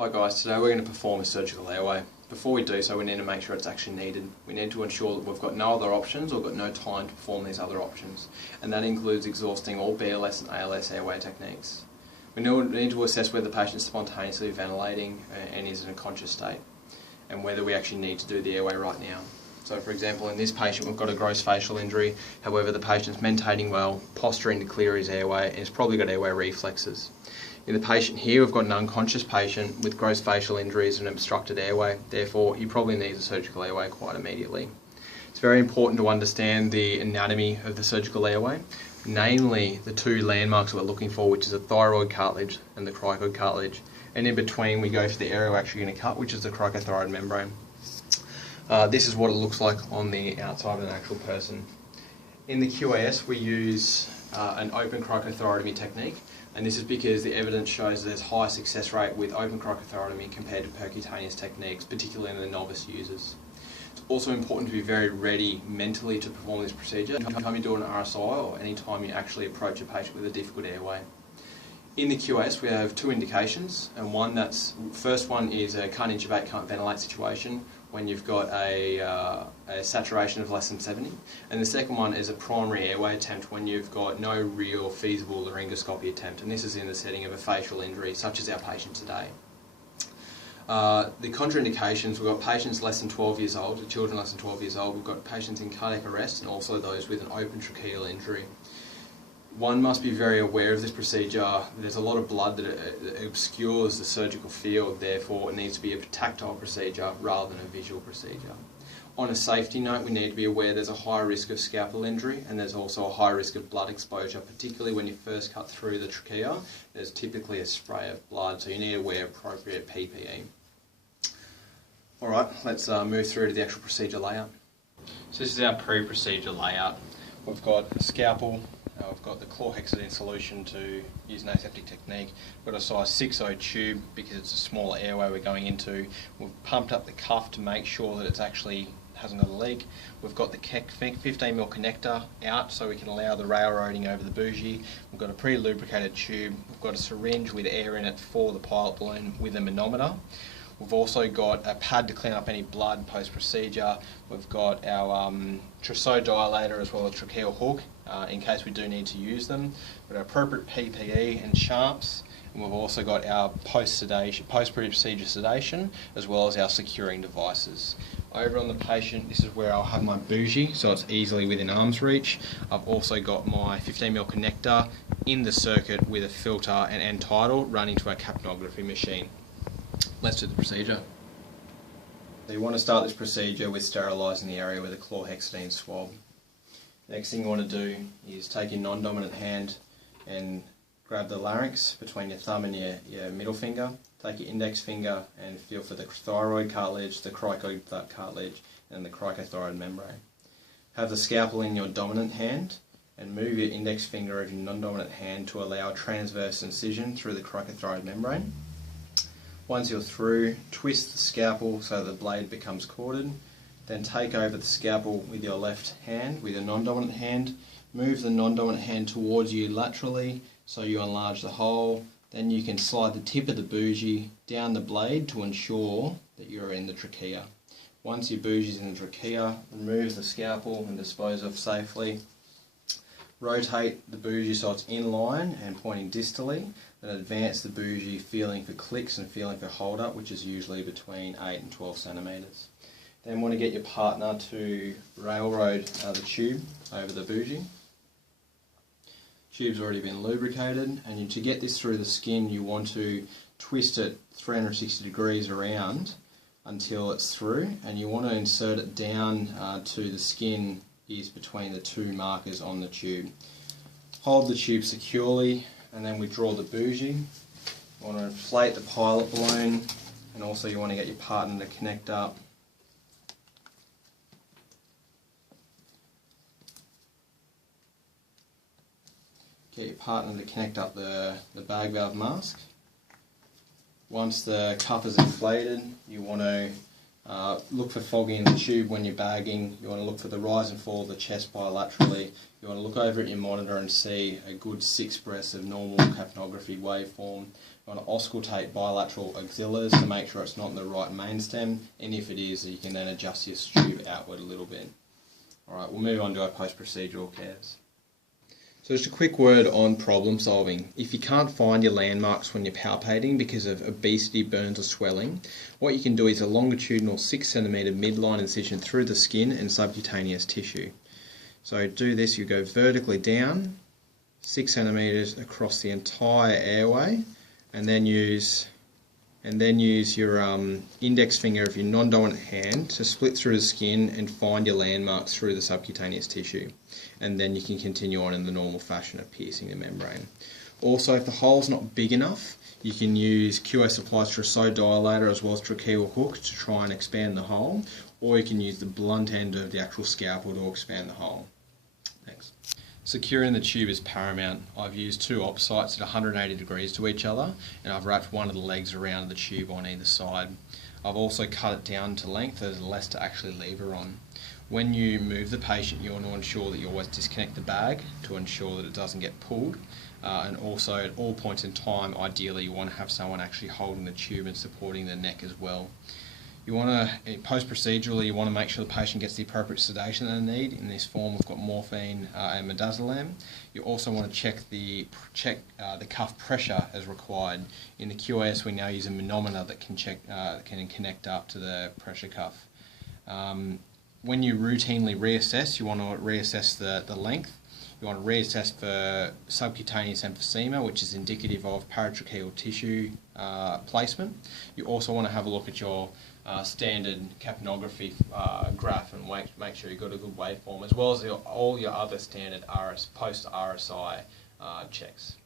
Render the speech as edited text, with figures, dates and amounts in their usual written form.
Hi guys, today we're going to perform a surgical airway. Before we do so, we need to make sure it's actually needed. We need to ensure that we've got no other options or got no time to perform these other options, and that includes exhausting all BLS and ALS airway techniques. We need to assess whether the patient is spontaneously ventilating and is in a conscious state, and whether we actually need to do the airway right now. So for example, in this patient we've got a gross facial injury, however the patient's mentating well, posturing to clear his airway, and he's probably got airway reflexes. In the patient here, we've got an unconscious patient with gross facial injuries and obstructed airway, therefore he probably needs a surgical airway quite immediately. It's very important to understand the anatomy of the surgical airway, namely the two landmarks we're looking for, which is the thyroid cartilage and the cricoid cartilage, and in between we go for the area we're actually going to cut, which is the cricothyroid membrane. This is what it looks like on the outside of an actual person. In the QAS we use an open cricothyrotomy technique, and this is because the evidence shows that there's high success rate with open cricothyrotomy compared to percutaneous techniques, particularly in the novice users. It's also important to be very ready mentally to perform this procedure anytime you do an RSI or anytime you actually approach a patient with a difficult airway. In the QAS we have two indications, and first one is a can't intubate, can't ventilate situation when you've got a saturation of less than 70, and the second one is a primary airway attempt when you've got no real feasible laryngoscopy attempt, and this is in the setting of a facial injury such as our patient today. The contraindications, we've got patients less than 12 years old, children less than 12 years old, we've got patients in cardiac arrest and also those with an open tracheal injury. One must be very aware of this procedure. There's a lot of blood that obscures the surgical field, therefore it needs to be a tactile procedure rather than a visual procedure. On a safety note, we need to be aware there's a high risk of scalpel injury and there's also a high risk of blood exposure, particularly when you first cut through the trachea. There's typically a spray of blood, so you need to wear appropriate PPE. Alright, let's move through to the actual procedure layout. So this is our pre-procedure layout. We've got a scalpel. We've got the chlorhexidine solution to use an aseptic technique. We've got a size 6.0 tube because it's a smaller airway we're going into. We've pumped up the cuff to make sure that it's actually hasn't got a leak. We've got the 15mm connector out so we can allow the railroading over the bougie. We've got a pre-lubricated tube. We've got a syringe with air in it for the pilot balloon with a manometer. We've also got a pad to clean up any blood post-procedure. We've got our trousseau dilator as well as tracheal hook in case we do need to use them. We've got appropriate PPE and sharps, and we've also got our post-procedure sedation as well as our securing devices. Over on the patient, this is where I'll have my bougie so it's easily within arm's reach. I've also got my 15mm connector in the circuit with a filter and end tidal running to our capnography machine. Let's do the procedure. So you want to start this procedure with sterilising the area with a chlorhexidine swab. Next thing you want to do is take your non-dominant hand and grab the larynx between your thumb and your middle finger. Take your index finger and feel for the thyroid cartilage, the cricoid cartilage and the cricothyroid membrane. Have the scalpel in your dominant hand and move your index finger of your non-dominant hand to allow a transverse incision through the cricothyroid membrane. Once you're through, twist the scalpel so the blade becomes corded. Then take over the scalpel with your left hand, with your non-dominant hand. Move the non-dominant hand towards you laterally so you enlarge the hole. Then you can slide the tip of the bougie down the blade to ensure that you're in the trachea. Once your bougie is in the trachea, remove the scalpel and dispose of safely. Rotate the bougie so it's in line and pointing distally, then advance the bougie feeling for clicks and feeling for hold up, which is usually between 8 and 12 centimetres. Then want to get your partner to railroad the tube over the bougie. Tube's already been lubricated, and to get this through the skin you want to twist it 360 degrees around until it's through, and you want to insert it down to the skin is between the two markers on the tube. Hold the tube securely and then withdraw the bougie. You want to inflate the pilot balloon, and also you want to get your partner to connect up. Get your partner to connect up the bag valve mask. Once the cuff is inflated, you want to Look for fogging in the tube when you're bagging. You want to look for the rise and fall of the chest bilaterally. You want to look over at your monitor and see a good 6 breaths of normal capnography waveform. You want to auscultate bilateral axillars to make sure it's not in the right main stem, and if it is, you can then adjust your tube outward a little bit. Alright, we'll move on to our post-procedural cares. So just a quick word on problem solving. If you can't find your landmarks when you're palpating because of obesity, burns or swelling, what you can do is a longitudinal 6 cm midline incision through the skin and subcutaneous tissue. So do this, you go vertically down, 6 cm across the entire airway, and then use your index finger of your non-dominant hand to split through the skin and find your landmarks through the subcutaneous tissue. And then you can continue on in the normal fashion of piercing the membrane. Also, if the hole's not big enough, you can use QA Supply's trousseau dilator as well as tracheal hook to try and expand the hole, or you can use the blunt end of the actual scalpel to expand the hole. Thanks. Securing the tube is paramount. I've used 2 op sites at 180 degrees to each other, and I've wrapped one of the legs around the tube on either side. I've also cut it down to length so there's less to actually lever on. When you move the patient, you want to ensure that you always disconnect the bag to ensure that it doesn't get pulled, and also at all points in time, ideally you want to have someone actually holding the tube and supporting the neck as well. You want to, post-procedurally, you want to make sure the patient gets the appropriate sedation they need. In this form, we've got morphine and midazolam. You also want to check the cuff pressure as required. In the QAS, we now use a manometer that can connect up to the pressure cuff. When you routinely reassess, you want to reassess the length. You want to reassess for subcutaneous emphysema, which is indicative of paratracheal tissue placement. You also want to have a look at your standard capnography graph and make sure you've got a good waveform, as well as all your other standard post-RSI checks.